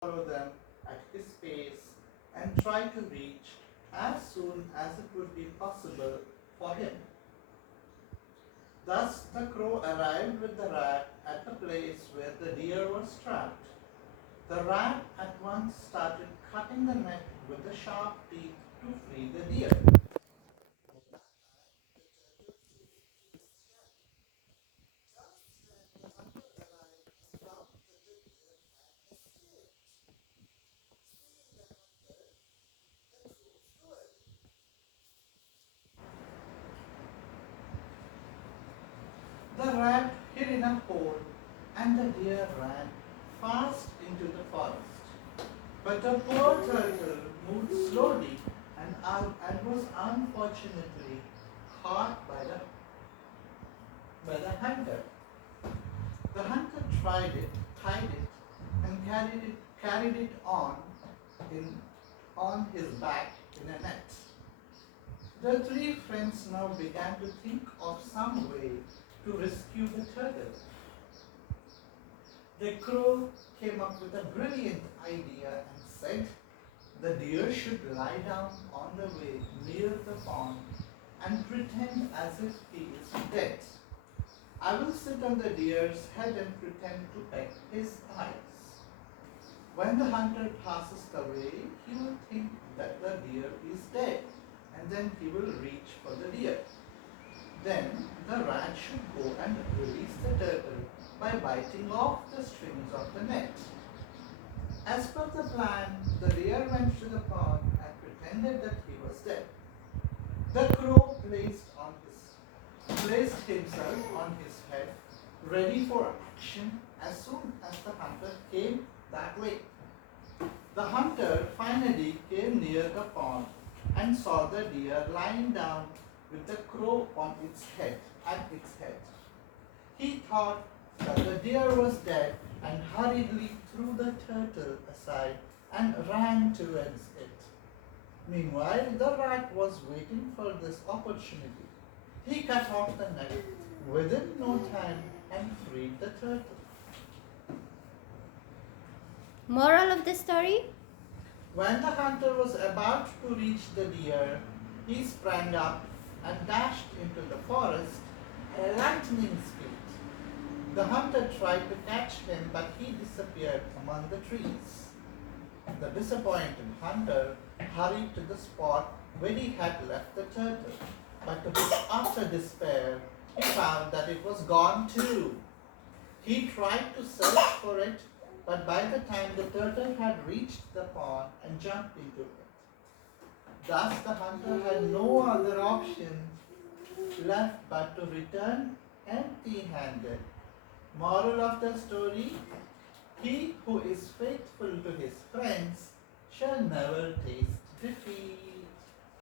follow them at his pace and try to reach as soon as it would be possible for him. Thus the crow arrived with the rat at the place where the deer was trapped. The rat at once started cutting the net with the sharp teeth to free the deer. The rat hid in a hole and the deer ran fast into the forest. But the poor turtle moved slowly and was unfortunately caught by the hunter. The hunter tried it, tied it, and carried it in, on his back in a net. The three friends now began to think of some way to rescue the turtle. The crow came up with a brilliant idea and said, the deer should lie down on the way near the pond and pretend as if he is dead. I will sit on the deer's head and pretend to peck his eyes. When the hunter passes the way, he will think that the deer is dead, and then he will reach for the deer. Then the rat should go and release the turtle by biting off the strings of the net. As per the plan, the deer went to the pond and pretended that he was dead. The crow placed himself on his head, ready for action as soon as the hunter came that way. The hunter finally came near the pond and saw the deer lying down with the crow on its head its head. He thought that the deer was dead and hurriedly threw the turtle aside and ran towards it. Meanwhile, the rat was waiting for this opportunity. He cut off the net within no time and freed the turtle. Moral of the story? When the hunter was about to reach the deer, he sprang up and dashed into the forest at lightning speed. The hunter tried to catch him, but he disappeared among the trees. The disappointed hunter hurried to the spot where he had left the turtle, but to his utter despair, he found that it was gone too. He tried to search for it, but by the time the turtle had reached the pond and jumped into it. Thus the hunter had no other option left but to return empty-handed. Moral of the story: he who is faithful to his friends shall never taste